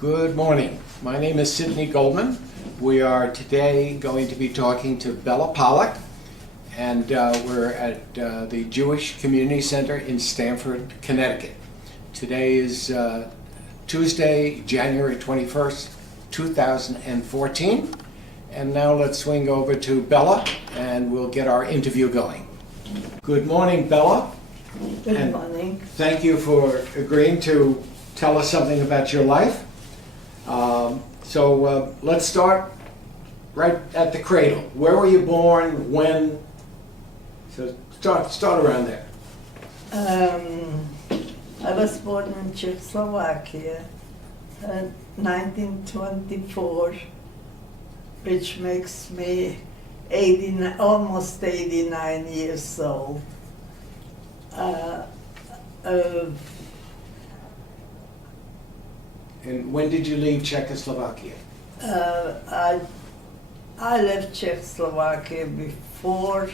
Good morning. My name is Sidney Goldman. We are today going to be talking to Bella Pollack, and we're at the Jewish Community Center in Stamford, Connecticut. Today is Tuesday, January 21st, 2014. And now let's swing over to Bella and we'll get our interview going. Good morning, Bella. Good morning. Thank you for agreeing to tell us something about your life. So let's start right at the cradle. Where were you born? When? So start around there. I was born in Czechoslovakia in 1924, which makes me almost 89 years old. And when did you leave Czechoslovakia? I left Czechoslovakia before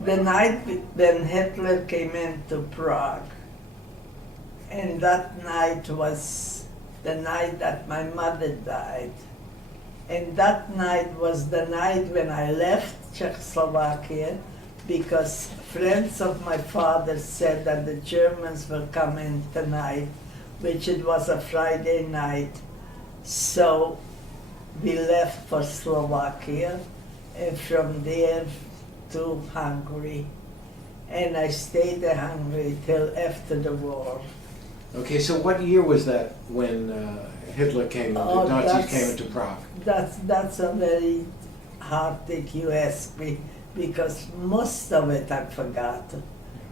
the night when Hitler came into Prague. And that night was the night that my mother died. And that night was the night when I left Czechoslovakia, because friends of my father said that the Germans were coming tonight, which it was a Friday night. So we left for Slovakia, and from there to Hungary. And I stayed in Hungary till after the war. Okay, so what year was that when Hitler came, the Nazis came into Prague? That's a very hard thing you ask me, because most of it I forgot.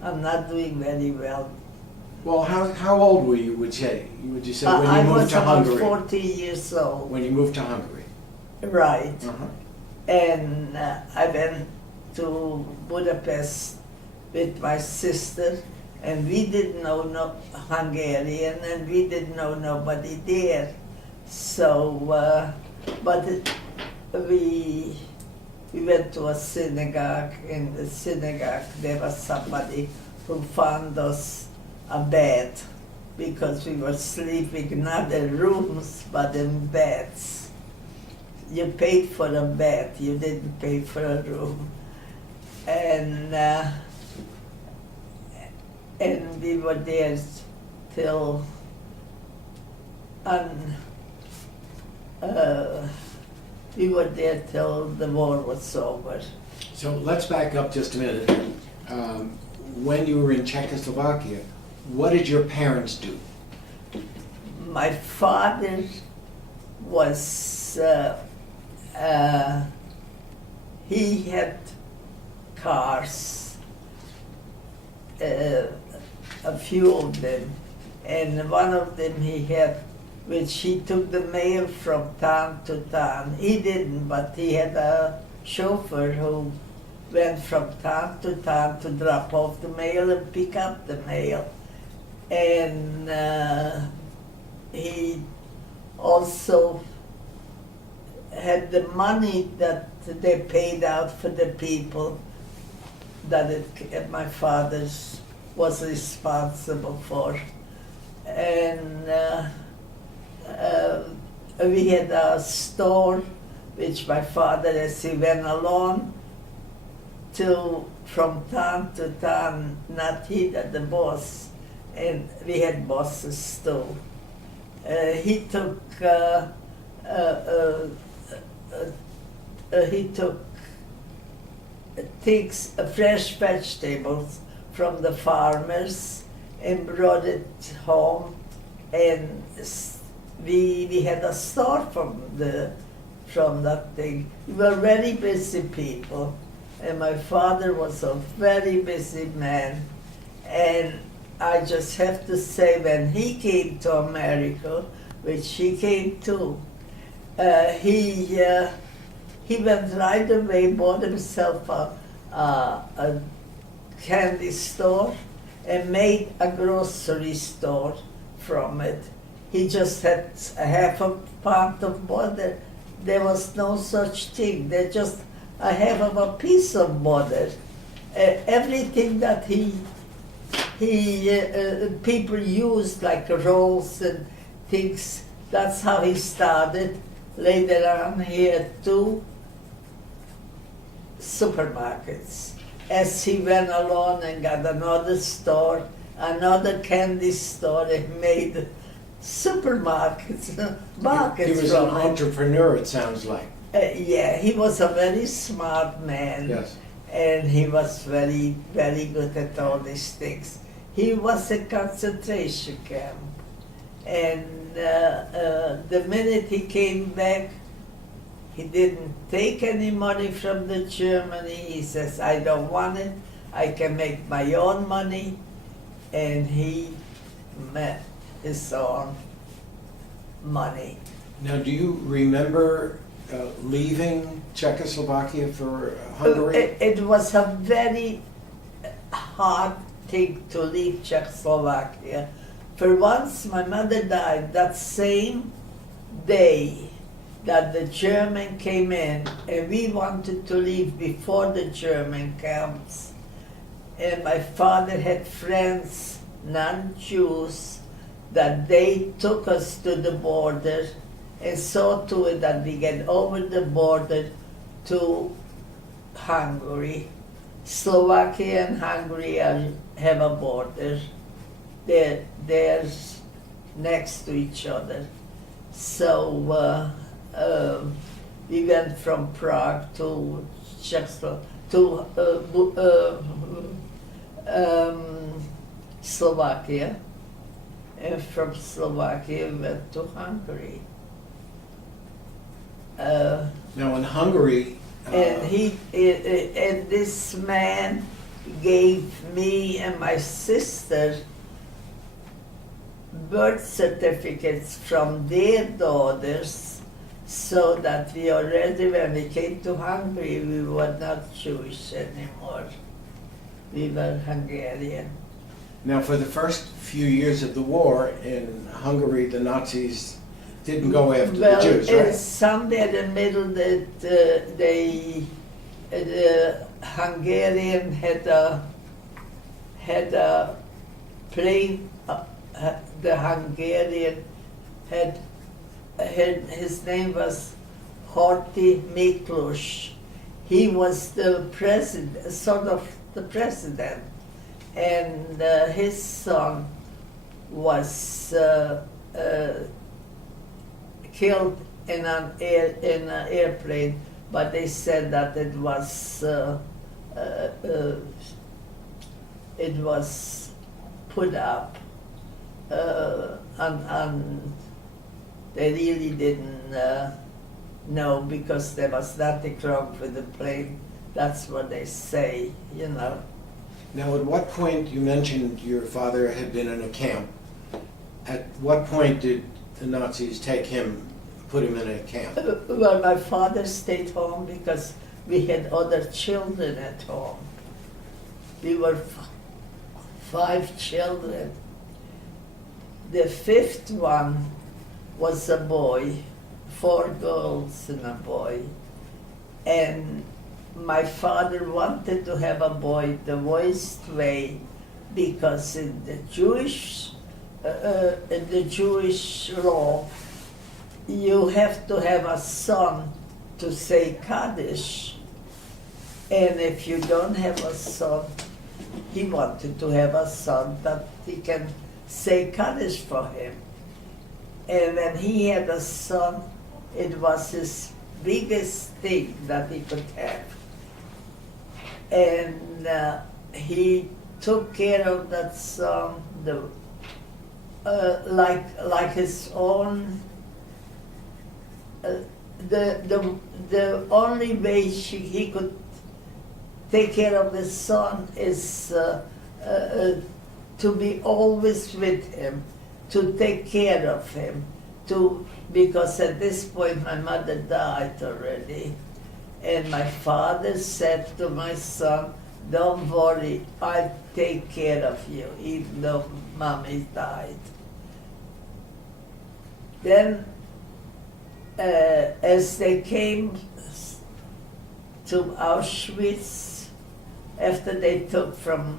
I'm not doing very well. Well, how old were you, would you say, when you moved to Hungary? I was about 40 years old. When you moved to Hungary? Right. Uh-huh. And I went to Budapest with my sister, and we didn't know no Hungarian, and we didn't know nobody there. So, we went to a synagogue. In the synagogue there was somebody who found us a bed, because we were sleeping not in rooms but in beds. You paid for a bed, you didn't pay for a room. And we were there till the war was over. So let's back up just a minute. When you were in Czechoslovakia, what did your parents do? My father was, he had cars, a few of them, and one of them he had, which he took the mail from town to town. He didn't, but he had a chauffeur who went from town to drop off the mail and pick up the mail. And he also had the money that they paid out for the people that my father was responsible for. And we had a store which my father, as he went along from town to town, not he, the boss, and we had bosses too. He took things, fresh vegetables from the farmers and brought it home, and we had a store from that thing. We were very busy people, and my father was a very busy man. And I just have to say, when he came to America, which he came to, he went right away, bought himself a candy store and made a grocery store from it. He just had a half a pound of butter. There was no such thing. There just a half of a piece of butter. Everything that he people used, like rolls and things. That's how he started. Later on, he had 2 supermarkets. As he went along and got another store, another candy store, and made supermarkets, markets He was an from it. entrepreneur, it sounds like. Yeah, he was a very smart man. Yes. And he was very, very good at all these things. He was a concentration camp. And the minute he came back, he didn't take any money from the Germany. He says, I don't want it. I can make my own money. And he made his own money. Now, do you remember leaving Czechoslovakia for Hungary? It was a very hard thing to leave Czechoslovakia. For once, my mother died that same day that the German came in, and we wanted to leave before the German comes. And my father had friends, non-Jews, that they took us to the border and saw to it that we get over the border to Hungary. Slovakia and Hungary have a border. They're next to each other. So we went from Prague to Slovakia, and from Slovakia we went to Hungary. Now, in Hungary, And this man gave me and my sister birth certificates from their daughters, so that we already, when we came to Hungary, we were not Jewish anymore. We were Hungarian. now for the first few years of the war in Hungary, the Nazis didn't go after the Jews, right? Somewhere in the middle that the Hungarian had a plane. The Hungarian had his name was Horthy Miklós. He was the president, sort of the president, and his son was killed in an airplane, but they said that it was put up, and they really didn't know, because there was nothing wrong with the plane. That's what they say, you know. Now, at what point, you mentioned your father had been in a camp. At what point did the Nazis take him, put him in a camp? Well, my father stayed home because we had other children at home. We were 5 children. The 5th one was a boy, 4 girls and a boy. And my father wanted to have a boy the worst way, because in the Jewish law, you have to have a son to say Kaddish. And if you don't have a son, he wanted to have a son that he can say Kaddish for him. And when he had a son, it was his biggest thing that he could have. And he took care of that son like his own. The only way he could take care of his son is to be always with him, to take care of him, because at this point my mother died already. And my father said to my son, don't worry, I'll take care of you, even though mommy died. Then, as they came to Auschwitz, after they took from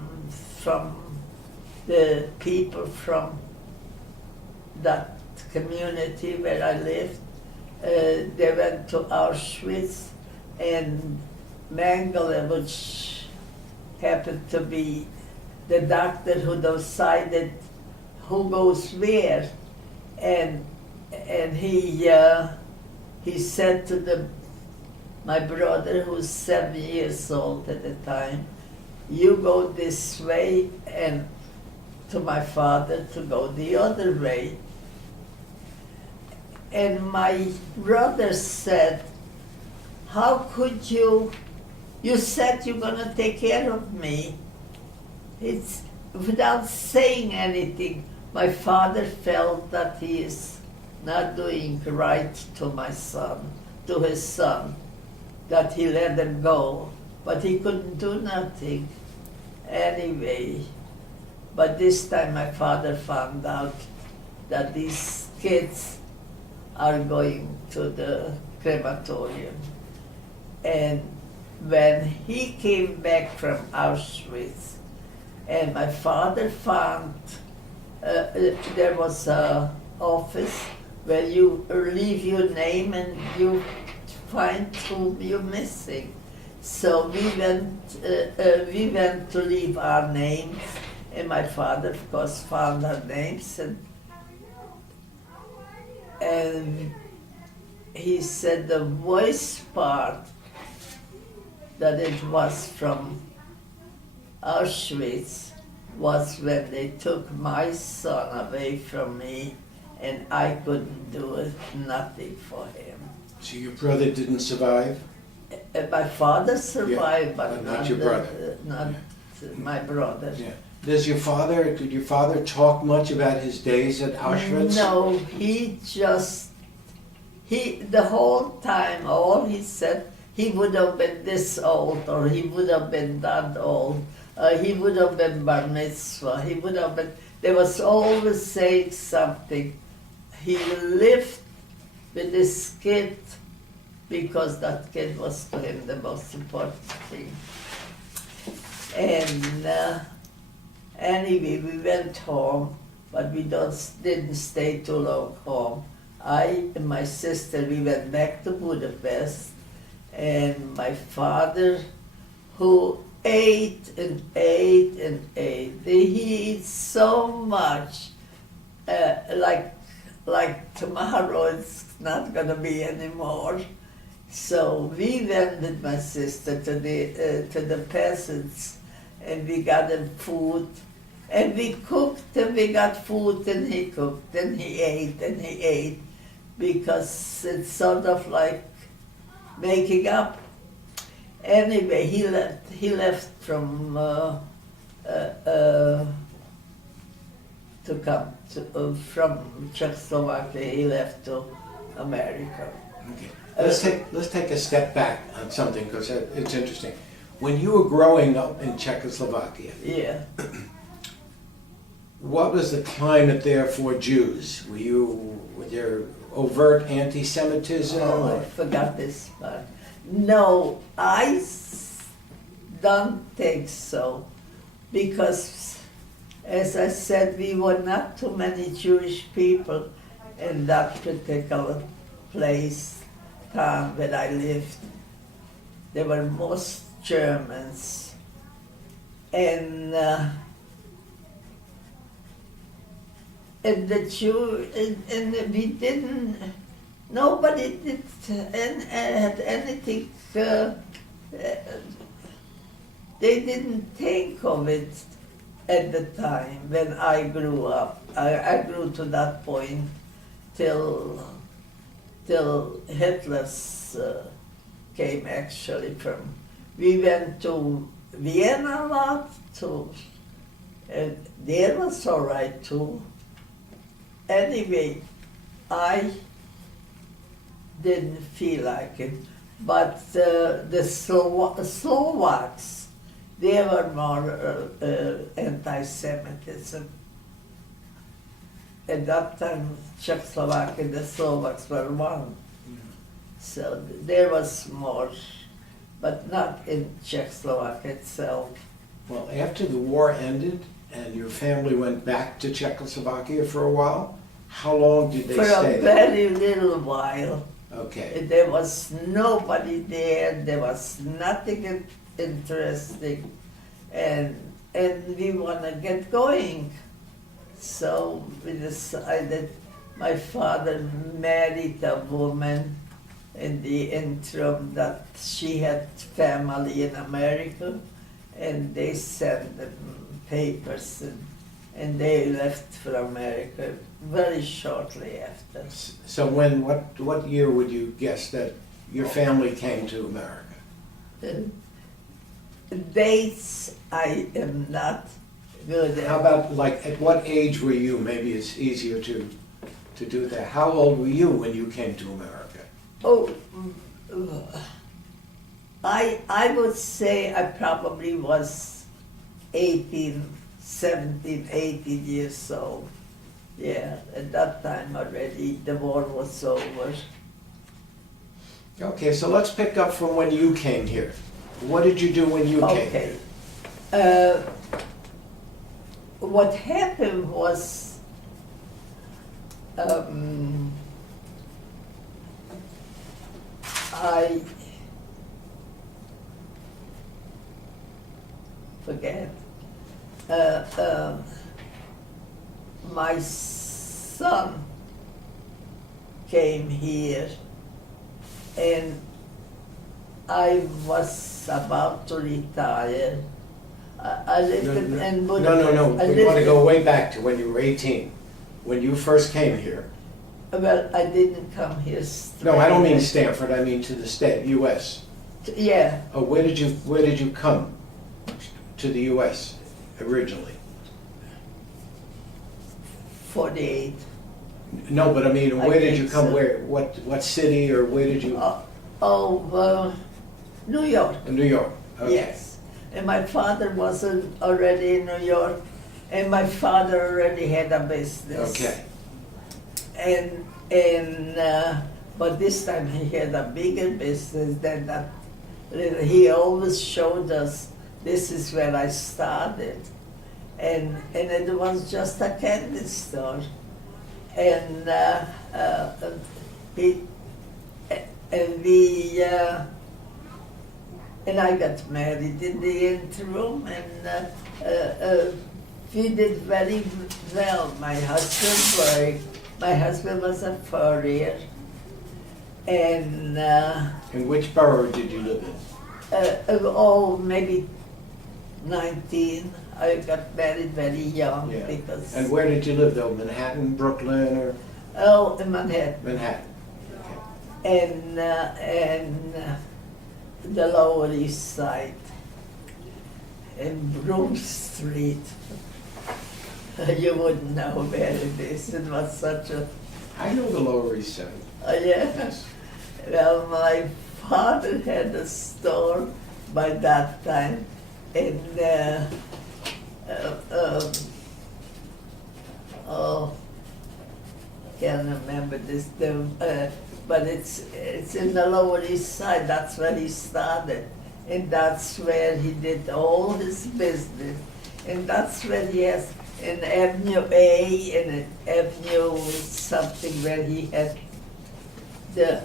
the people from that community where I lived. They went to Auschwitz, and Mengele, which happened to be the doctor who decided who goes where, and he said to my brother, who was 7 years old at the time, "You go this way," and to my father to go the other way. And my brother said, "How could you said you're gonna take care of me." It's without saying anything. My father felt that he is not doing right to my son, to his son, that he let him go, but he couldn't do nothing anyway. But this time my father found out that these kids are going to the crematorium. And when he came back from Auschwitz, and my father found there was an office where you leave your name and you find who you're missing. So we went to leave our names, and my father, of course, found our names, and he said the worst part that it was from Auschwitz was when they took my son away from me, and I couldn't do nothing for him. So your brother didn't survive? My father survived, Yeah, but not your brother. Not my brother. Yeah. Did your father talk much about his days at Auschwitz? No, the whole time, all he said, he would have been this old, or he would have been that old, he would have been bar mitzvah, he would have been, there was always saying something. He lived with this kid because that kid was to him the most important thing. And anyway, we went home, but we didn't stay too long home. I and my sister, we went back to Budapest, and my father, who ate and ate and ate, he ate so much, like tomorrow it's not gonna be anymore. So we went with my sister to the peasants, and we got them food, and we cooked, and we got food, and he cooked, and he ate, because it's sort of like making up. Anyway, he left from to come from Czechoslovakia. He left to America. Okay. Let's take a step back on something, because it's interesting. When you were growing up in Czechoslovakia, Yeah. what was the climate there for Jews? Were there overt anti-Semitism? Oh, I forgot this part. No, I don't think so, because, as I said, we were not too many Jewish people in that particular town where I lived. There were most Germans, and the Jew, and we didn't. Nobody did had anything. They didn't think of it at the time when I grew up. I grew to that point till Hitler's came actually from. We went to Vienna a lot too, and there was all right too. Anyway, I didn't feel like it, but the Slovaks, they were more anti-Semitism. At that time, Czechoslovakia and the Slovaks were one. So there was more, but not in Czechoslovakia itself. Well, after the war ended and your family went back to Czechoslovakia for a while, How long did they For stay a there? very little while. Okay. There was nobody there. There was nothing interesting, and we want to get going. So we decided. My father married a woman in the interim that she had family in America, and they sent them papers, and they left for America very shortly after. So what year would you guess that your family came to America? Dates I am not good at. How about, like, at what age were you? Maybe it's easier to do that. How old were you when you came to America? Oh, I would say I probably was 18, 17, 18 years old. Yeah, at that time already the war was over. Okay, so let's pick up from when you came here. What did you do when you came Okay. here? What happened was I forget. My son came here, and I was about to retire. I lived in No, Budapest. I we want to lived go way back to when you were 18. When you first came here. Well, I didn't come here straight. No, I don't mean Stanford, I mean to the state, U.S. Yeah, Oh, where did you come to the U.S. originally? 48. No, but I mean, I where did think you come, so. where, what city, or where did you? New York. New York, okay. Yes. And my father wasn't already in New York, and my father already had a business. Okay, But this time he had a bigger business than that. He always showed us, this is where I started. And it was just a candy store. And I got married in the interim, and we did very well. My husband was a furrier, and in which borough did you live in? maybe 19. I got married very young Yeah. because And where did you live though, Manhattan, Brooklyn, or in Manhattan. Manhattan? Okay. And the Lower East Side, in Broome Street. You wouldn't know where it is. It was such a, I know the Lower East Side. yeah. Yes. Well, my father had a store by that time, and can't remember this, but it's in the Lower East Side. That's where he started, and that's where he did all his business, and that's where he has an Avenue A and an Avenue something where he had the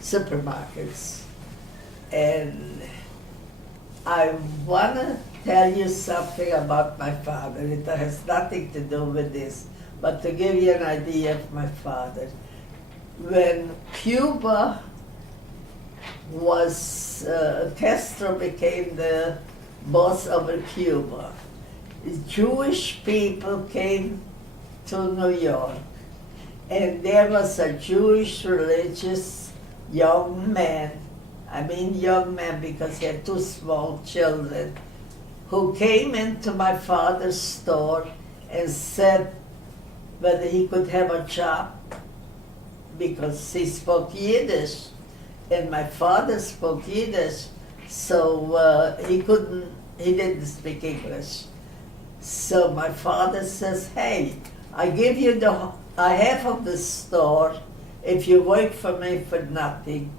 supermarkets. And I want to tell you something about my father. It has nothing to do with this, but to give you an idea of my father. When Cuba was, Castro became the boss over Cuba, Jewish people came to New York, and there was a Jewish religious young man, I mean young man because he had two small children, who came into my father's store and said whether he could have a job because he spoke Yiddish, and my father spoke Yiddish, so he didn't speak English. So my father says, hey, I give you a half of the store if you work for me for nothing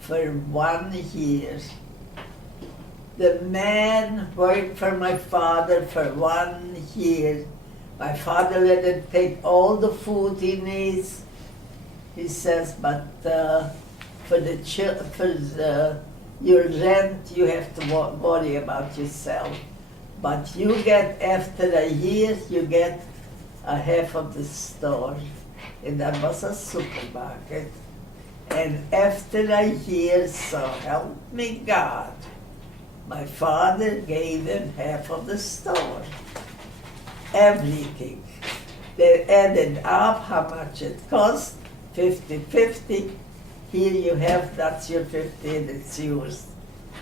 for 1 year. The man worked for my father for 1 year. My father let him take all the food he needs. He says, but for your rent, you have to worry about yourself. But you get, after a year, you get a half of the store. And that was a supermarket. And after a year, so help me God, my father gave him half of the store. Everything. They added up how much it cost, 50-50. Here you have, that's your 50 and it's yours.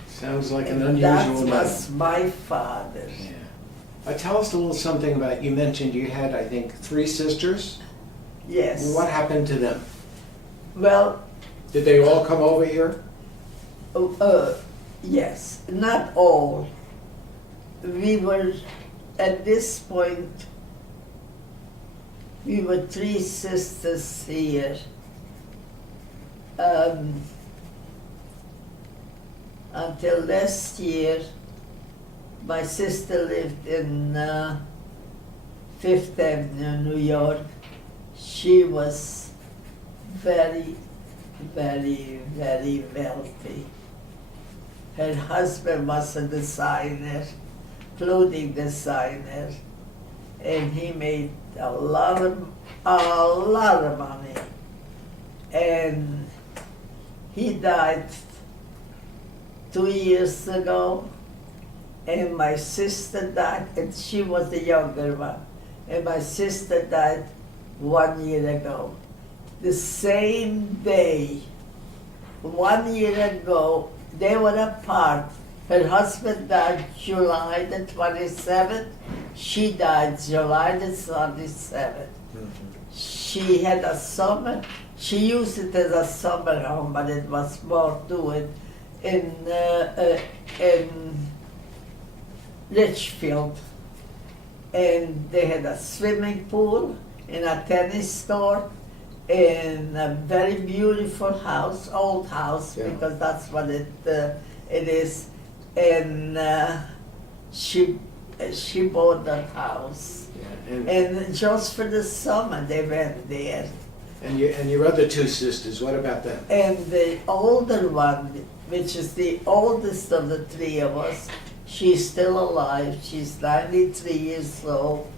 Sounds like an And unusual that man. was my father. Yeah. Tell us a little something about, you mentioned you had, I think, 3 sisters. Yes. What happened to them? Well, Did they all come over here? yes, not all. We were, at this point, we were 3 sisters here. Until last year, my sister lived in Fifth Avenue, New York. She was very, very, very wealthy. Her husband was a designer, clothing designer, and he made a lot of money. And he died 2 years ago, and my sister died, and she was the younger one. And my sister died 1 year ago. The same day, 1 year ago, they were apart. Her husband died July the 27th. She died July the 27th. She had a summer, she used it as a summer home, but it was more to it in Litchfield. And they had a swimming pool and a tennis court and a very beautiful house, old house, Yeah. because that's what it is. And she bought that house. Yeah. And just for the summer, they went there. And your other 2 sisters, what about them? And the older one, which is the oldest of the 3 of us, she's still alive. She's 93 years old,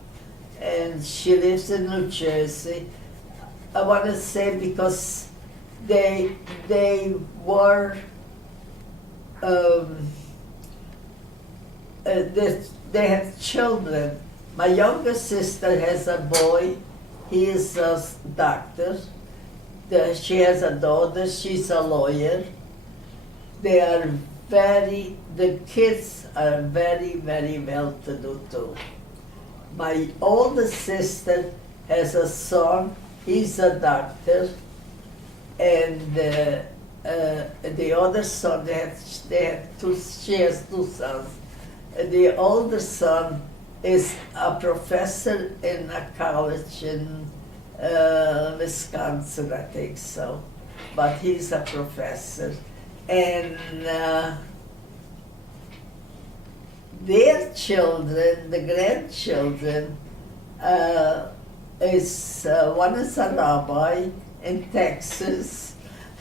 and she lives in New Jersey. I want to say because they were they had children. My younger sister has a boy. He is a doctor. She has a daughter. She's a lawyer. They are the kids are very, very well-to-do too. My oldest sister has a son. He's a doctor. And the other son, she has 2 sons. The older son is a professor in a college in Wisconsin, I think so. But he's a professor. And their children, the grandchildren, one is a rabbi in Texas,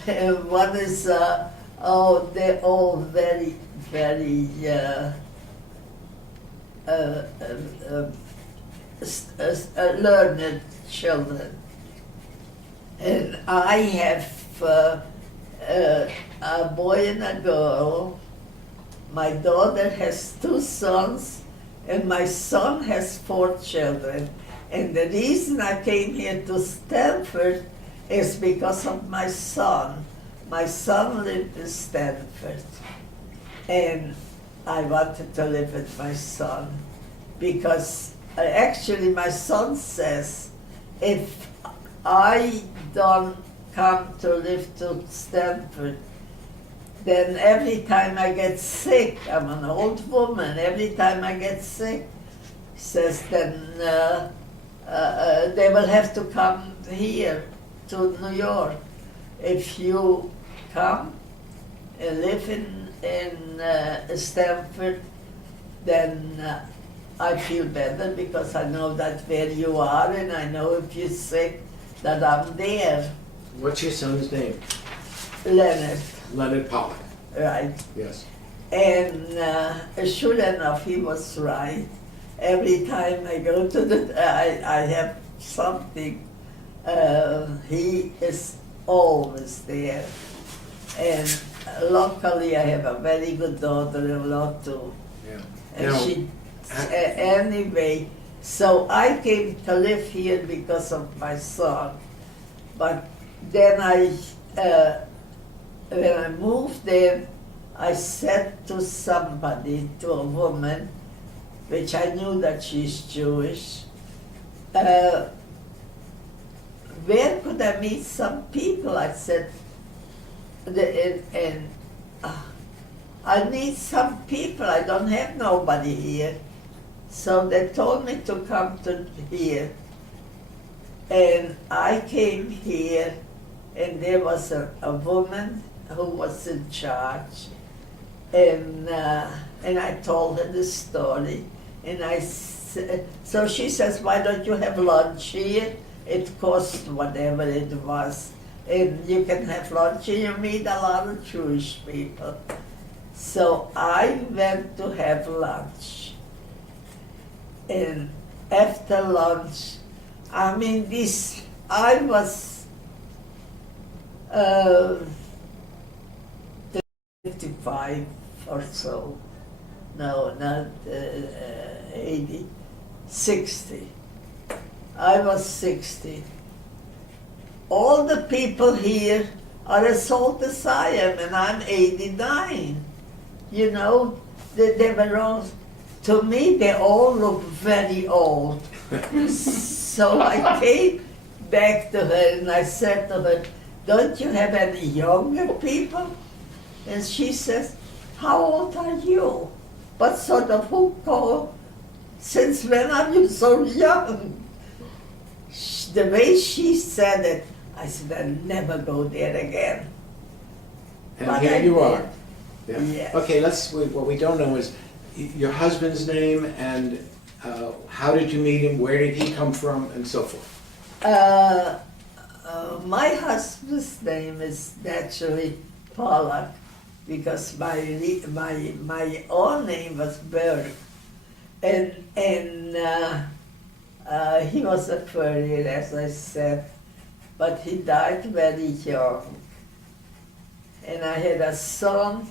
and one is, they're all very, very learned children. And I have a boy and a girl. My daughter has 2 sons, and my son has 4 children. And the reason I came here to Stanford is because of my son. My son lived in Stanford, and I wanted to live with my son because actually my son says, if I don't come to live to Stanford, then every time I get sick, I'm an old woman, every time I get sick, he says, then they will have to come here to New York. If you come and live in in Stanford, then I feel better because I know that where you are, and I know if you're sick that I'm there. What's your son's name? Leonard, Leonard Pollack. right? Yes. And sure enough, he was right. Every time I go to I have something. He is always there. And luckily, I have a very good daughter-in-law too. Yeah. And Now, she, anyway, so I came to live here because of my son. But then when I moved there, I said to somebody, to a woman, which I knew that she's Jewish, where could I meet some people? I said, I need some people. I don't have nobody here. So they told me to come to here. And I came here, and there was a woman who was in charge. And I told her the story. And so she says, why don't you have lunch here? It cost whatever it was. And you can have lunch and you meet a lot of Jewish people. So I went to have lunch. And after lunch, I was 55 or so. No, not 80, 60. I was 60. All the people here are as old as I am, and I'm 89. You know, they were all, to me, they all look very old. So I came back to her and I said to her, don't you have any younger people? And she says, how old are you? What sort of hookah? Since when are you so young? The way she said it, I said, I'll never go there again. And But here I you did. are. Yeah. Yes. Okay, what we don't know is your husband's name and how did you meet him, where did he come from, and so forth. My husband's name is naturally Pollack because my own name was Berg, and he was a furrier, as I said, but he died very young. And I had a son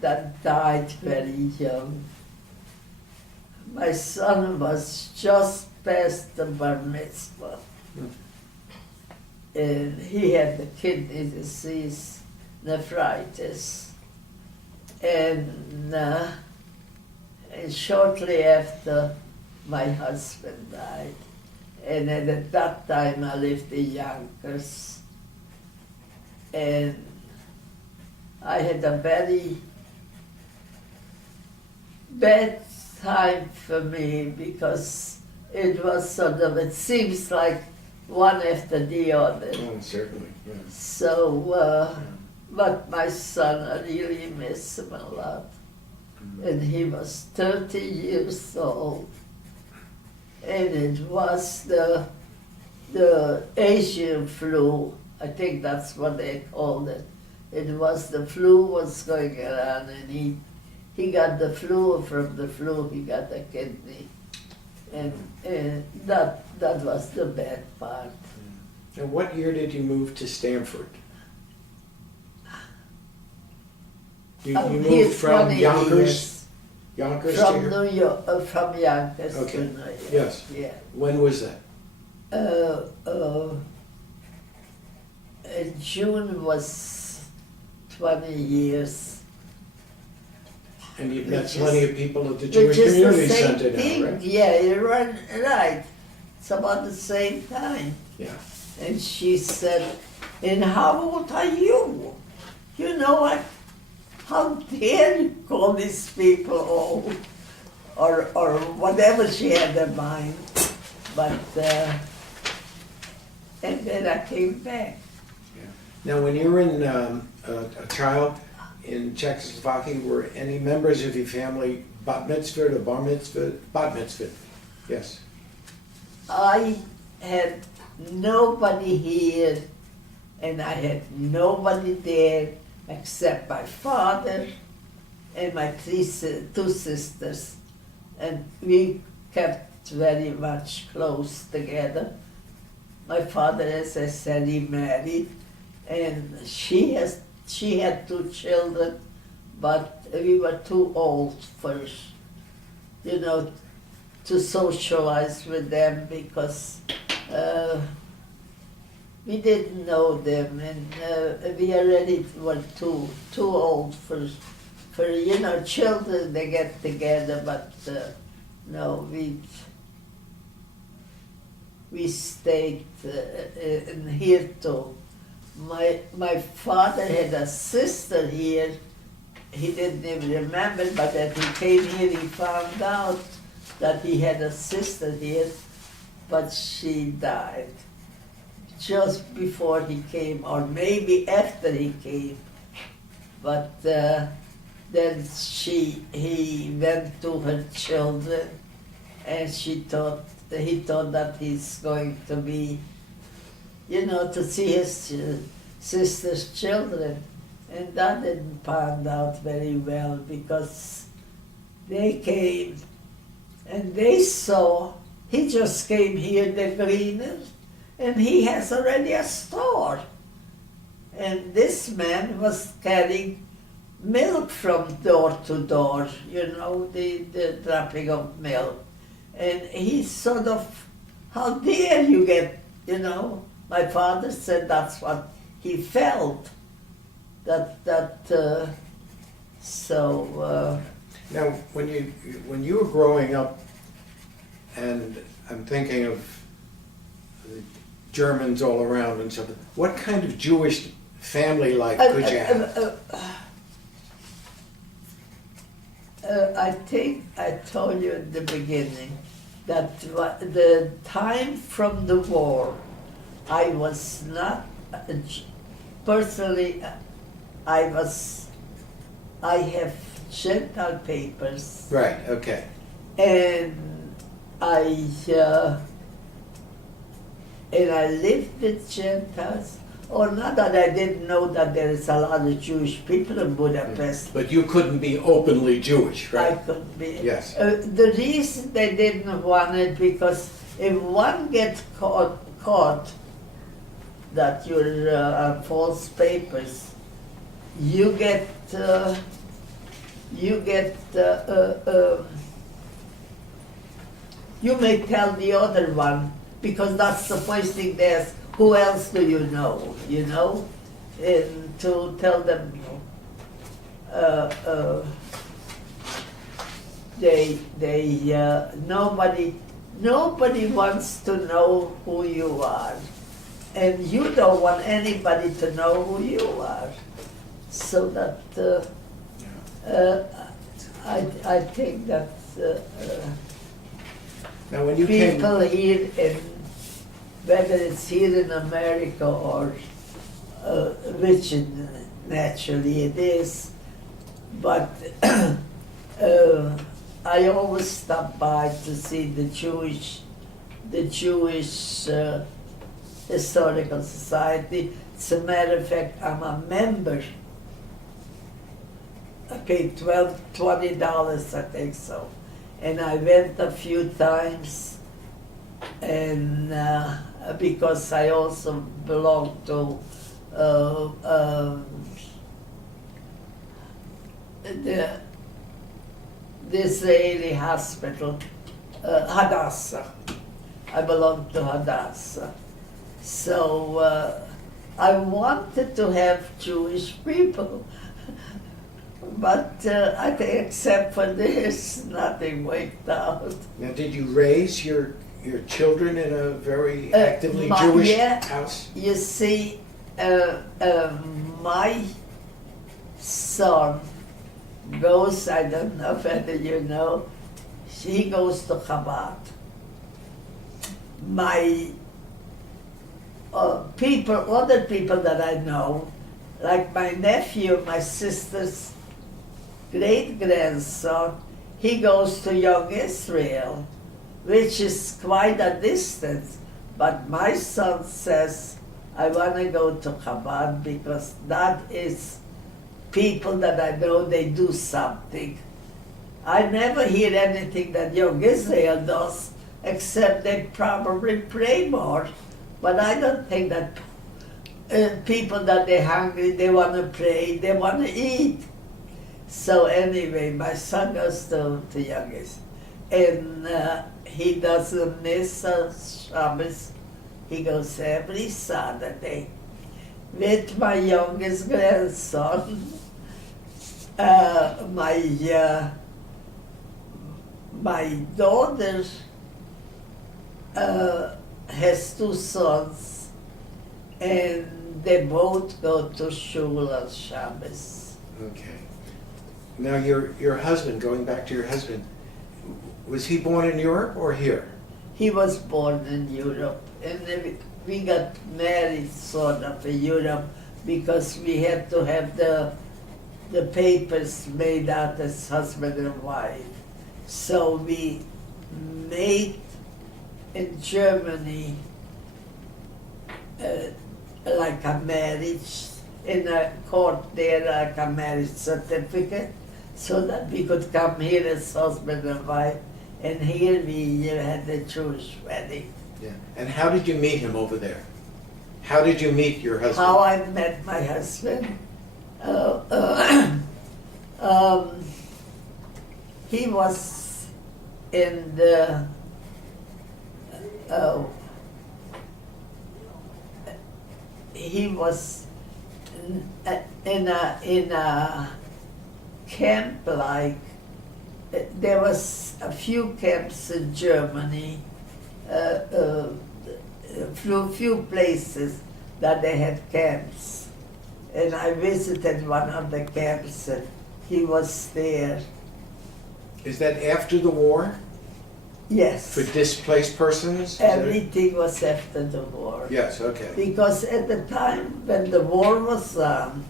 that died very young. My son was just past the bar mitzvah. And he had the kidney disease, nephritis. And shortly after, my husband died. And at that time, I lived in Yonkers. And I had a very bad time for me because it was sort of, it seems like one after the other. Oh, certainly, yeah. So, but my son, I really miss him a lot. And he was 30 years old. And it was the Asian flu. I think that's what they called it. It was the flu was going around, and he got the flu. From the flu, he got the kidney, and that was the bad part. And what year did you move to Stanford? You Here moved from 20 Yonkers? years. Yonkers From to here? New York, from Yonkers Okay. to New York. Yes. Yeah. When was that? June was 20 years. And you've met Which plenty is- of people at the Which Jewish is the Community same Center thing. now, right? Yeah, you're right. It's about the same time. Yeah. And she said, and how old are you? You know what? How dare you call these people old? Or whatever she had in mind. But, and then I came back. Now, when you were a child in Czechoslovakia, were any members of your family bat mitzvah or bar mitzvah? Bat mitzvah, yes. I had nobody here, and I had nobody there except my father and my two sisters, and we kept very much close together. My father, as I said, he married, and she had two children, but we were too old for, to socialize with them because we didn't know them, and we already were too old for children. They get together, but no, we stayed in here too. My father had a sister here. He didn't even remember, but when he came here, he found out that he had a sister here, but she died just before he came, or maybe after he came. But then he went to her children, and he thought that he's going to be, to see his sister's children. And that didn't pan out very well because they came and they saw, he just came here, the greener, and he has already a store. And this man was carrying milk from door to door, the dropping of milk. And he sort of, how dare you get, my father said that's what he felt. Now, when you were growing up, and I'm thinking of the Germans all around and stuff, what kind of Jewish family life could you have? I think I told you at the beginning that the time from the war, I was not, personally, I have Gentile papers. Right, okay. And I lived with Gentiles. Or not that I didn't know that there is a lot of Jewish people in Budapest. But you couldn't be openly Jewish, right? I couldn't be. Yes. The reason they didn't want it, because if one gets caught that you're false papers, you may tell the other one, because that's the first thing they ask, who else do you know, and to tell them, nobody wants to know who you are, and you don't want anybody to know who you are, so that I think that now, when you people here, whether it's here in America or which naturally it is, but I always stop by to see the Jewish Historical Society. As a matter of fact, I'm a member. I paid $20, I think so. And I went a few times, and because I also belong to the Israeli hospital, Hadassah. I belong to Hadassah. So I wanted to have Jewish people. But I think except for this, nothing worked out. Now, did you raise your children in a very actively Jewish house? You see, my son goes, I don't know whether you know, he goes to Chabad. My other people that I know, Like my nephew, my sister's great-grandson, he goes to Young Israel, which is quite a distance. But my son says, I want to go to Chabad because that is people that I know they do something. I never hear anything that Young Israel does, except they probably pray more. But I don't think that people that they're hungry, they want to pray, they want to eat. So anyway, my son goes to Young Israel, and he doesn't miss Shabbos. He goes every Saturday with my youngest grandson. My daughter has two sons, and they both go to shul on Shabbos. Okay. Now your husband, going back to your husband, was he born in Europe or here? He was born in Europe, and then we got married sort of in Europe because we had to have the papers made out as husband and wife. So we made in Germany like a marriage, in a court there, like a marriage certificate, so that we could come here as husband and wife. And here we had the Jewish wedding. Yeah. And how did you meet him over there? How did you meet your husband? How I met my husband? He was in the he was in a camp, like there was a few camps in Germany, few places that they had camps, and I visited one of the camps, and he was there. Is that after the war? Yes. For displaced persons? Is that it? Everything was after the war. Yes, okay. Because at the time when the war was on,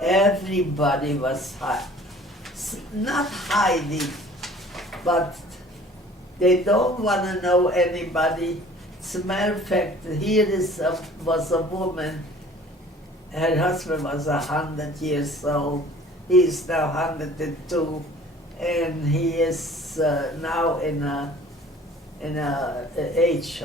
everybody was not hiding, but they don't want to know anybody. As a matter of fact, here was a woman, her husband was 100 years old, he is now 102, and he is now in a aged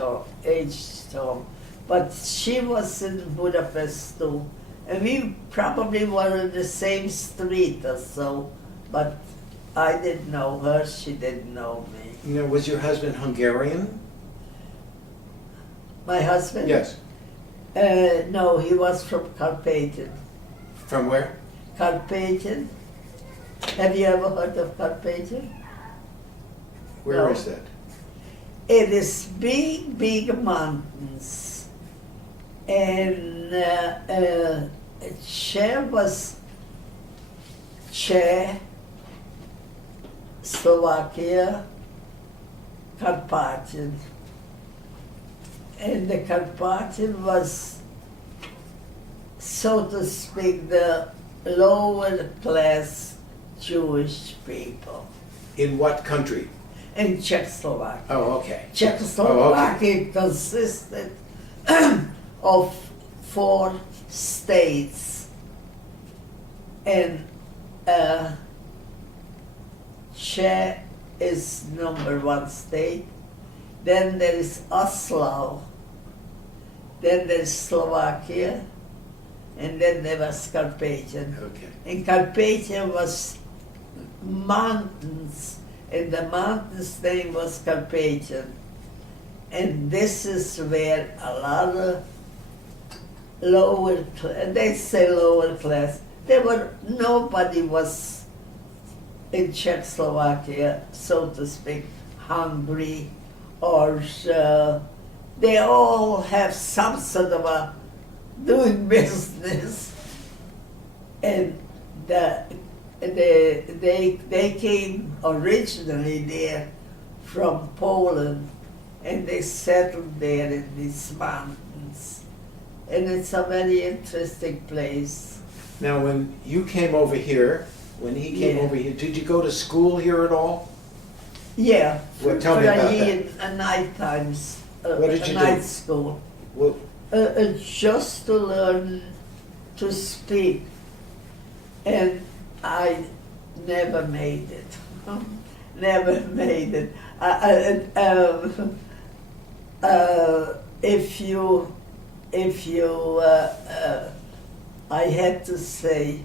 home. But she was in Budapest too, and we probably were in the same street or so, but I didn't know her, she didn't know me. You know, was your husband Hungarian? My husband? Yes. No, he was from Carpathian. From where? Carpathian. Have you ever heard of Carpathian? Where No. is that? It is big, big mountains. And Czech was Czech, Slovakia, Carpathian. And the Carpathian was, so to speak, the lower class Jewish people In what country? in Czechoslovakia. Oh, okay. Czechoslovakia consisted of 4 states, and Czech is number 1 state. Then there is Oslo. Then there is Slovakia, and then there was Carpathian. Okay. And Carpathian was mountains, and the mountain's name was Carpathian. And this is where a lot of lower class, they say lower class, nobody was in Czechoslovakia, so to speak, hungry, or they all have some sort of a doing business, and they came originally there from Poland, and they settled there in these mountains. and it's a very interesting place. Now, when you came over here, when he came Yeah. over here, did you go to school here at all? Yeah, Well, for, tell me for about a year, a night times, What did you a do? night school. Well, Just to learn to speak, and I never made it. Never made it. If you, I had to say,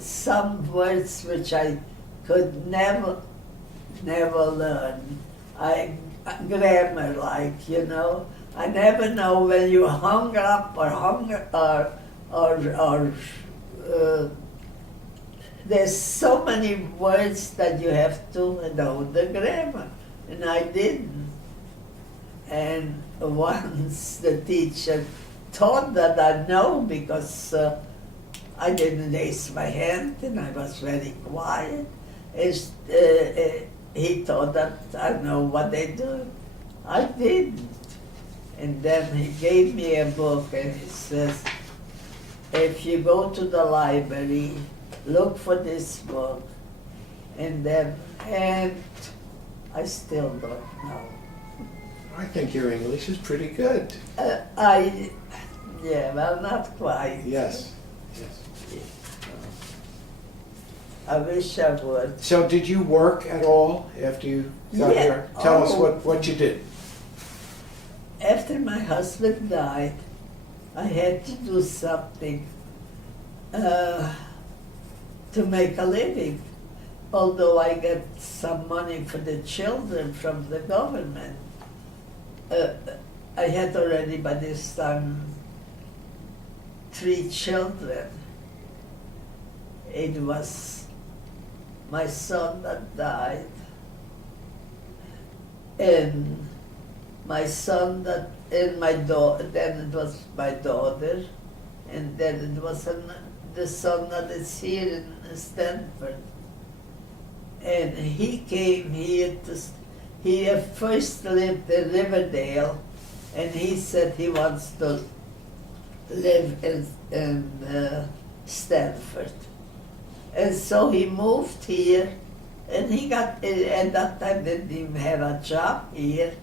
some words which I could never learn. Grammar, like, you know. I never know when you hung up or there's so many words that you have to know the grammar, and I didn't. And once the teacher taught that I know, because I didn't raise my hand and I was very quiet. He thought that I know what they do. I didn't. And then he gave me a book and he says, if you go to the library, look for this book. And I still don't know. I think your English is pretty good. Yeah, well, not quite. Yes, yes. I wish I would. So did you work at all after you got Yeah. here? Tell us Oh. what you did. After my husband died, I had to do something to make a living. Although I get some money for the children from the government, I had already by this time 3 children. It was my son that died, and my son that, and my daughter, then it was my daughter, and then it was the son that is here in Stanford. And he came here he first lived in Riverdale, and he said he wants to live in Stanford. And so he moved here, and he got, at that time didn't even have a job here,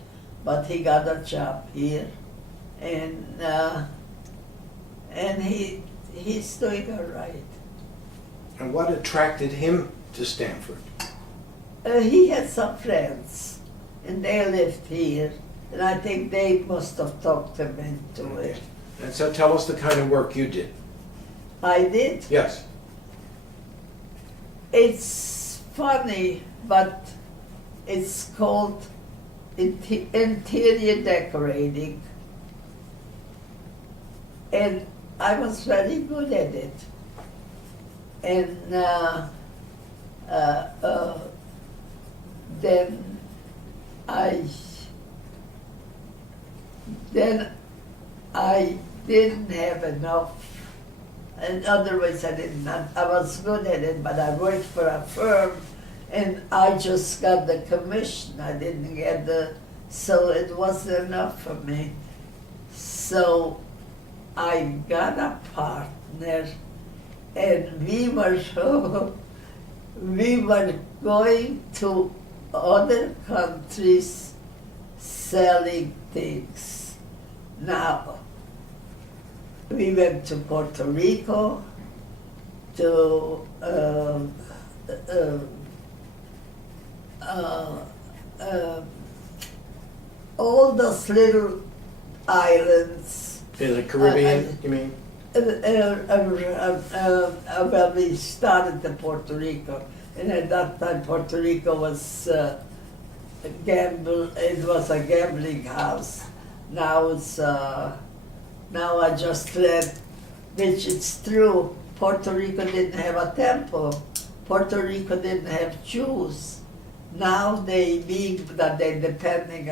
but he got a job here, and he's doing all right. And what attracted him to Stanford? He had some friends, and they lived here, and I think they must have talked him into it. And so tell us the kind of work you did. I did. Yes. It's funny, but it's called interior decorating, and I was very good at it. And then I didn't have enough. In other words, I was good at it, but I worked for a firm, and I just got the commission. I didn't get so it wasn't enough for me. So I got a partner, and we were going to other countries selling things. Now, we went to Puerto Rico, to all those little islands. In the Caribbean, you mean? Well, we started in Puerto Rico, and at that time Puerto Rico was it was a gambling house. Now it's now I just read, which it's true, Puerto Rico didn't have a temple. Puerto Rico didn't have Jews. Now they being that they're depending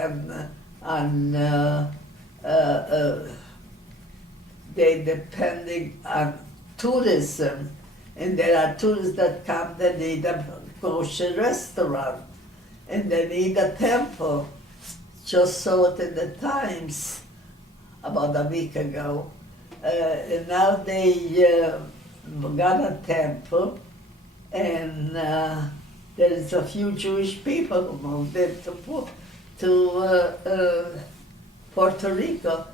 they're depending on tourism, and there are tourists that come, they need a kosher restaurant, and they need a temple. Just saw it in the Times. about a week ago. And now they got a temple, and there is a few Jewish people who moved into Puerto Rico,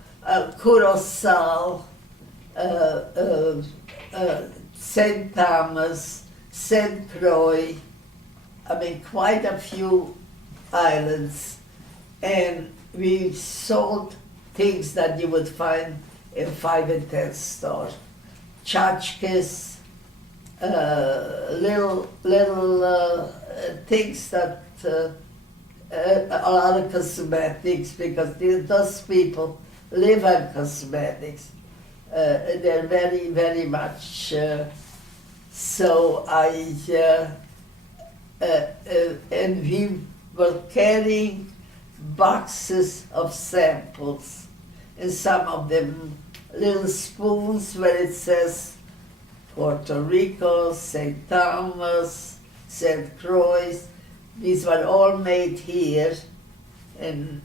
Curacao, St. Thomas, St. Croix, I mean quite a few islands, and we sold things that you would find in 5 and 10 stores. Tchotchkes, little things that a lot of cosmetics, because those people live on cosmetics. They're very, very much. So and we were carrying boxes of samples, and some of them little spoons where it says Puerto Rico, St. Thomas, St. Croix. These were all made here, and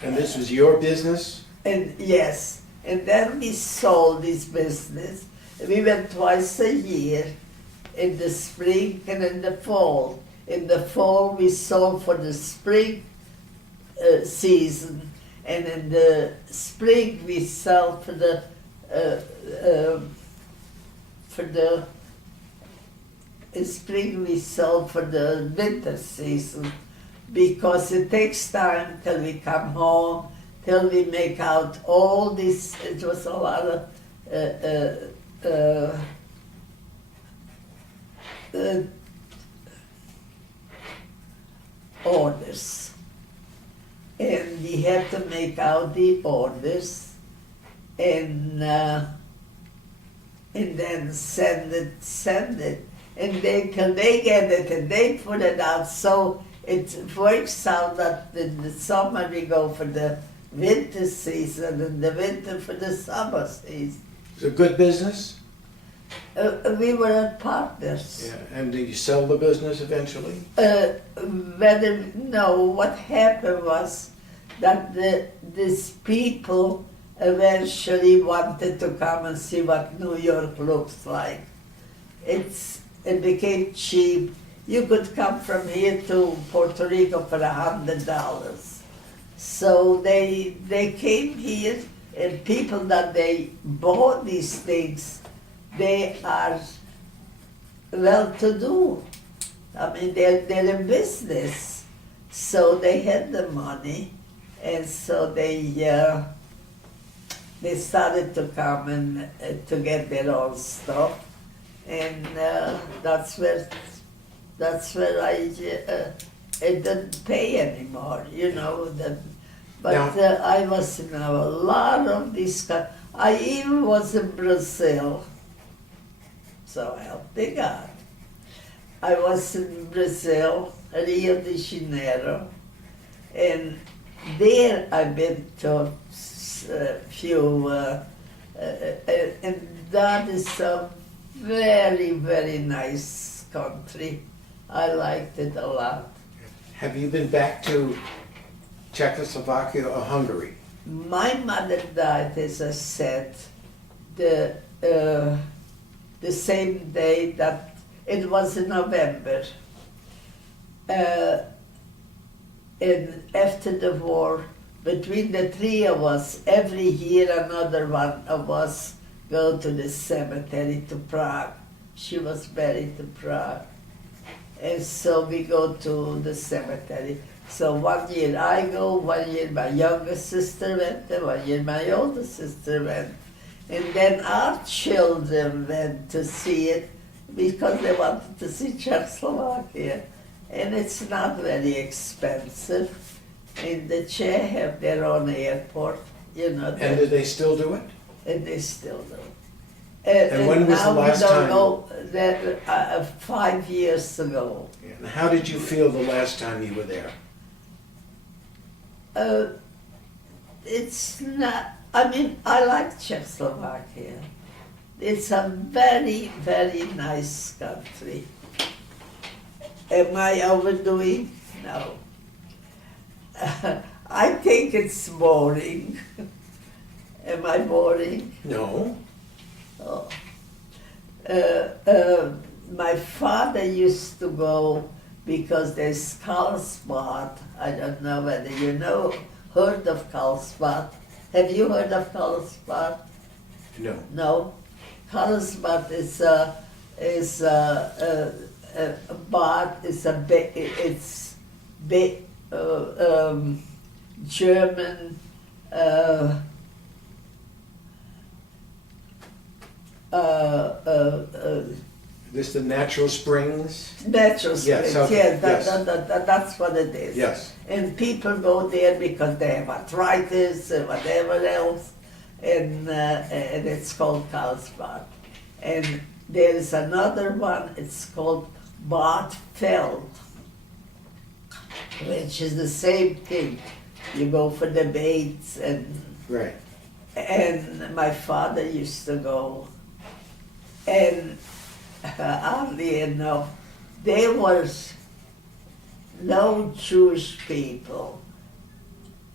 this was your business? and yes, and then we sold this business. We went twice a year, in the spring and in the fall. In the fall we sold for the spring season, and in the spring we sell for the in spring we sell for the winter season, because it takes time till we come home, till we make out all this. It was a lot of orders, and we had to make out the orders, and then send it, and they get it and they put it out. So it works out that in the summer we go for the winter season, and the winter for the summer season. It's a good business? We were partners. Yeah, and did you sell the business eventually? What happened was that these people eventually wanted to come and see what New York looks like. It became cheap. You could come from here to Puerto Rico for $100. So they came here, and people that they bought these things, they are well-to-do. I mean, they're in business, so they had the money, and so they started to come and to get their own stuff, and that's where I didn't pay anymore, But I was in a lot of these. I even was in Brazil. So help me God. I was in Brazil, Rio de Janeiro, and there I've been to a few, and that is a very, very nice country. I liked it a lot. Have you been back to Czechoslovakia or Hungary? My mother died, as I said, the same day that it was in November. And after the war, between the three of us, every year another one of us go to the cemetery to Prague. She was buried in Prague. And so we go to the cemetery. So 1 year I go, 1 year my younger sister went, and 1 year my older sister went. And then our children went to see it because they wanted to see Czechoslovakia. And it's not very expensive. And the Czech have their own airport, And do they still do it? And they still do. And when was the last time? Now we don't go, 5 years ago. And how did you feel the last time you were there? It's not, I mean, I like Czechoslovakia. It's a very, very nice country. Am I overdoing? No. I think it's boring. Am I boring? No. Oh. My father used to go because there's Carlsbad. I don't know whether you heard of Carlsbad. Have you heard of Carlsbad? No. No. Carlsbad is a bad. It's German. This the natural springs? Natural springs, Yes, okay, yes, yes. that's what it is. Yes. And people go there because they have arthritis and whatever else, and it's called Carlsbad. And there's another one, it's called Bad Feld, which is the same thing. You go for the baits Right. and my father used to go. And oddly enough, there was no Jewish people.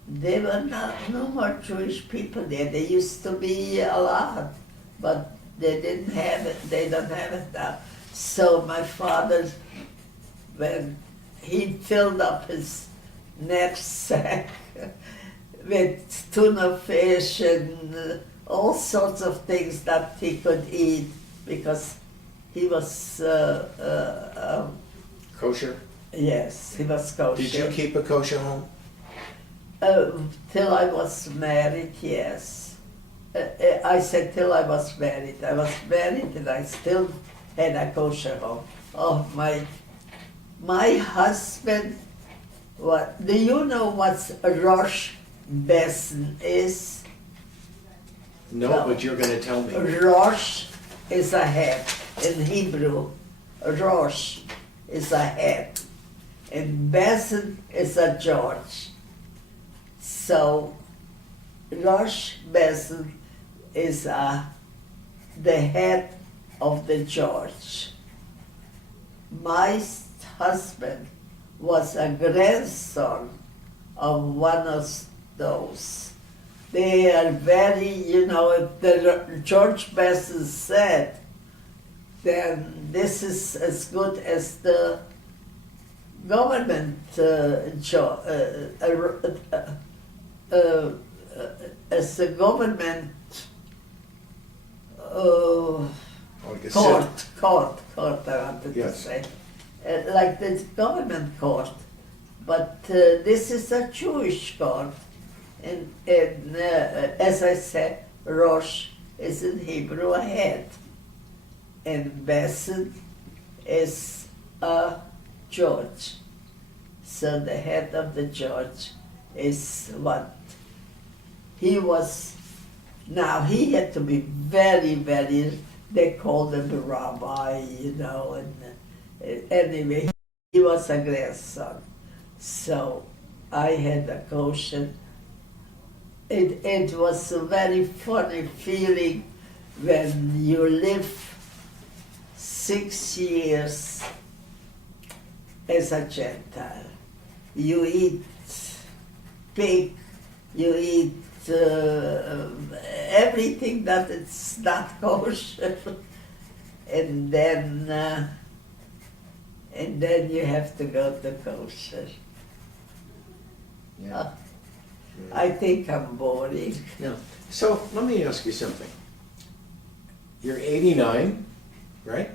There were no more Jewish people there. There used to be a lot, but they didn't have it. They don't have it now. So my father, when he filled up his knapsack with tuna fish and all sorts of things that he could eat, because he was, Kosher? yes, he was kosher. Did you keep a kosher home? Till I was married, yes. I said till I was married. I was married and I still had a kosher home. Oh, my husband, do you know what Rosh Besan is? No, but you're going to tell me. Rosh is a head. In Hebrew, Rosh is a head. And Besan is a George. So, Rosh Besan is the head of the George. My husband was a grandson of one of those. They are very, if the George Besan said, then this is as good as the government as the government court, I wanted to say. Like the government court. But this is a Jewish court. And as I said, Rosh is in Hebrew a head. And Besan is a George. So the head of the George is what he was. Now he had to be very, very, they called him a rabbi, and anyway, he was a grandson. So I had a kosher. It was a very funny feeling when you live 6 years as a Gentile. You eat pig, you eat everything that it's not kosher, and then you have to go to kosher. Yeah. I think I'm boring. No. So let me ask you something. You're 89, right?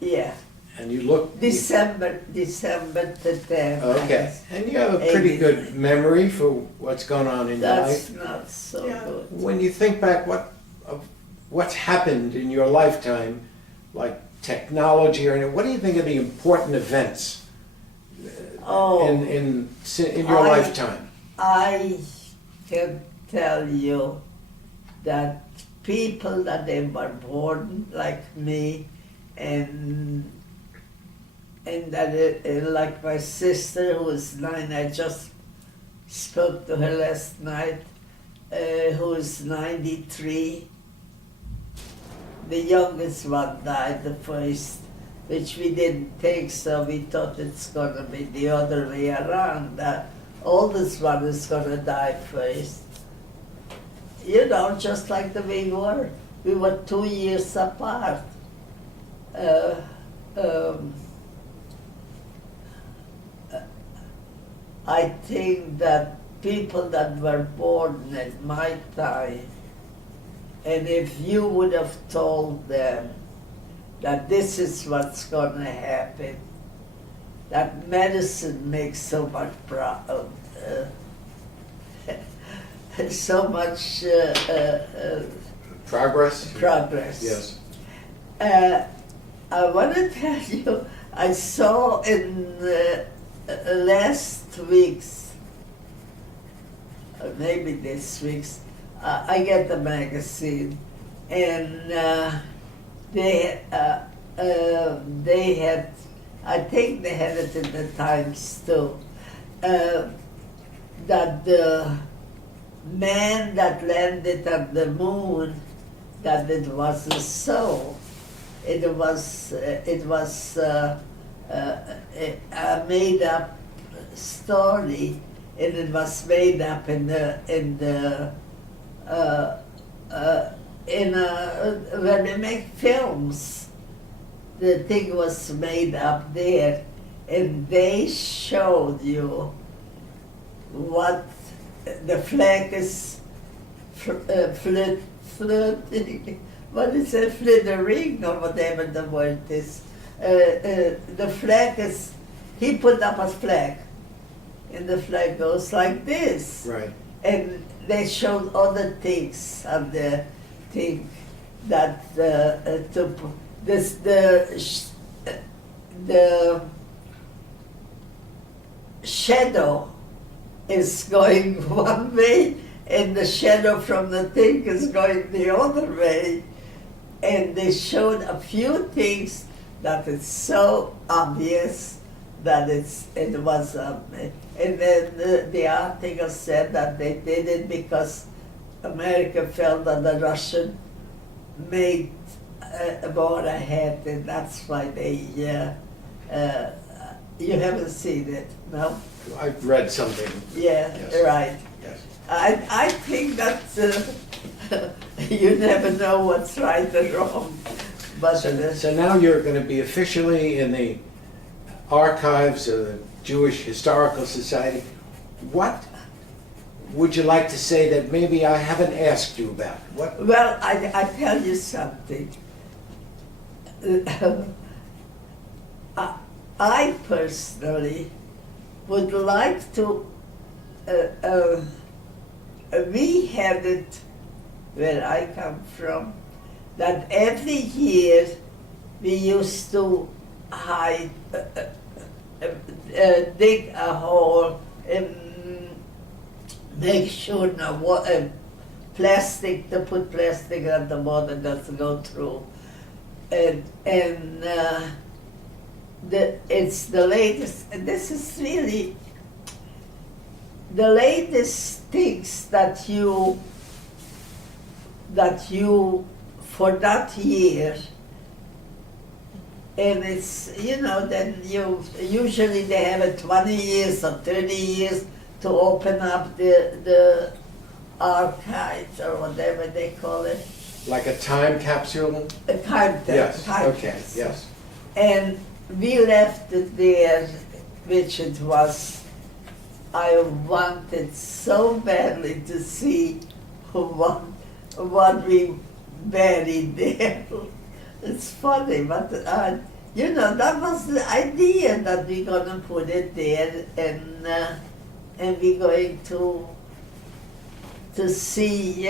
Yeah. And you look... December the 10th. Okay. And you have a pretty good memory for what's going on in your life. That's not so good. When you think back what's happened in your lifetime, like technology, or what do you think are the important events in your lifetime? I can tell you that people that they were born like me, and that like my sister who is 9, I just spoke to her last night, who is 93. The youngest one died the first, which we didn't take, so we thought it's gonna be the other way around. oldest one is gonna die first. You know, just like the way we were. We were 2 years apart. I think that people that were born at my time, and if you would have told them that this is what's gonna happen, that medicine makes so much so much Progress? progress. Yes. I want to tell you, I saw in last week's, or maybe this week's, I get the magazine, and they had, I think they had it in the Times too, that the man that landed on the moon, that it wasn't so. It was a made up story, and it was made up when they make films. The thing was made up there, and they showed you what the flag is floating. What is it, flittering, or whatever the word is. The flag is, he put up a flag, and the flag goes like this. Right. And they showed other things of the thing that the shadow is going one way, and the shadow from the thing is going the other way. And they showed a few things that it's so obvious that it was, and then the article said that they did it because America felt that the Russian made more ahead, and that's why they, you haven't seen it, no? I've read something. Yeah, Yes. right. Yes. I think that you never know what's right or wrong, but So now you're going to be officially in the archives of the Jewish Historical Society. What would you like to say that maybe I haven't asked you about? What? well, I tell you something. I personally would like to. We had it where I come from, that every year we used to hide, dig a hole and make sure plastic, to put plastic that the water doesn't go through. It's the latest, and this is really the latest things that you for that year, and it's, then usually they have it 20 years or 30 years to open up the archives or whatever they call it. Like a time capsule? A time Yes, time okay, capsule. yes. And we left it there, which it was, I wanted so badly to see what we buried there. It's funny, but that was the idea, that we're gonna put it there, and we're going to see.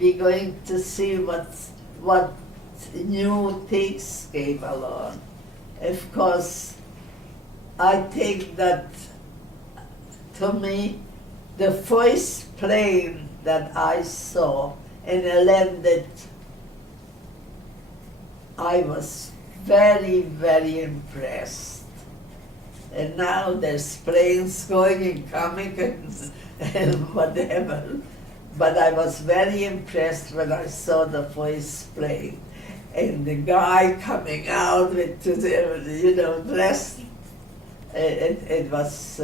We're going to see what new things came along. Of course, I think that, to me, the first plane that I saw and it landed, I was very, very impressed. And now there's planes going and coming and whatever. But I was very impressed when I saw the first plane. And the guy coming out with, dressed It was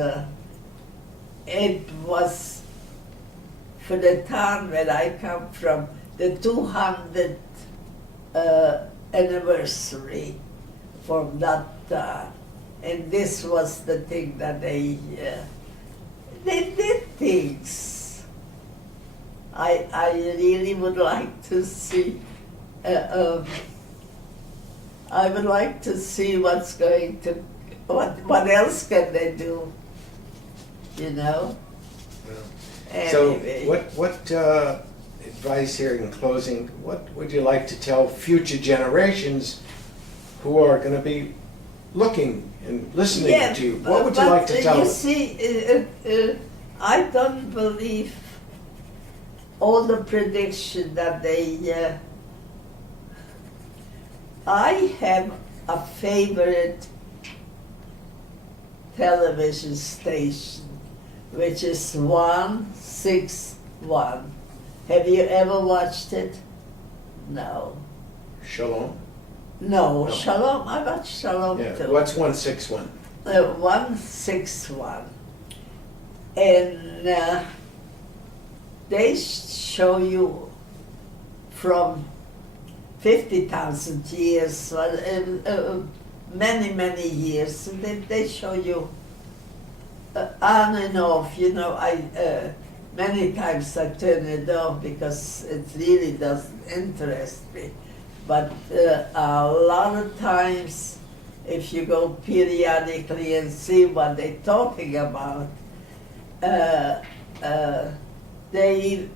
for the town where I come from, the 200th anniversary from that town. And this was the thing that they did things. I really would like to see, I would like to see what's going to, what else can they do, you know? So Anyway. what advice here in closing, what would you like to tell future generations who are going to be looking and listening to you? What would you like to tell You them? see, I don't believe all the prediction that they. I have a favorite television station, which is 161. Have you ever watched it? No. Shalom? No, No. Shalom. I watched Shalom Yeah. too. What's 161? 161. And they show you from 50,000 years, many, many years. And they show you on and off. You know, many times I turn it off because it really doesn't interest me. But a lot of times, if you go periodically and see what they're talking about, they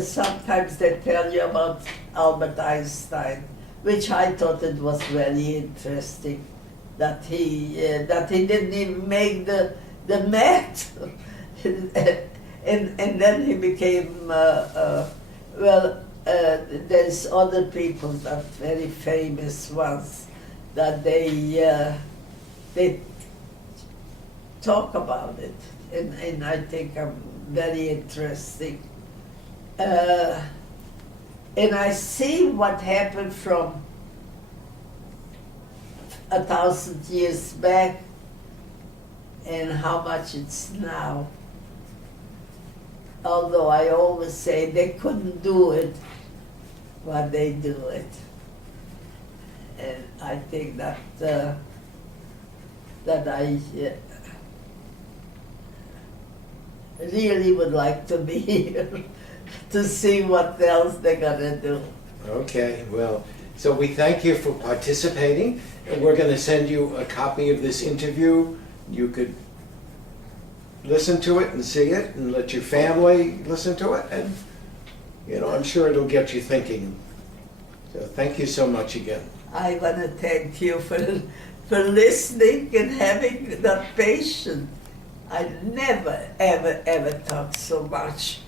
sometimes they tell you about Albert Einstein, which I thought it was very interesting that he didn't even make the math, and then he became there's other people that very famous ones that they talk about it, and I think I'm very interesting. And I see what happened from 1,000 years back and how much it's now. Although I always say they couldn't do it, but they do it. And I think that I really would like to be here to see what else they're gonna do. Okay, well, so we thank you for participating, and we're going to send you a copy of this interview. You could listen to it and see it, and let your family listen to it, and, you know, I'm sure it'll get you thinking. So thank you so much again. I want to thank you for listening and having that patience. I never, ever, ever talk so much.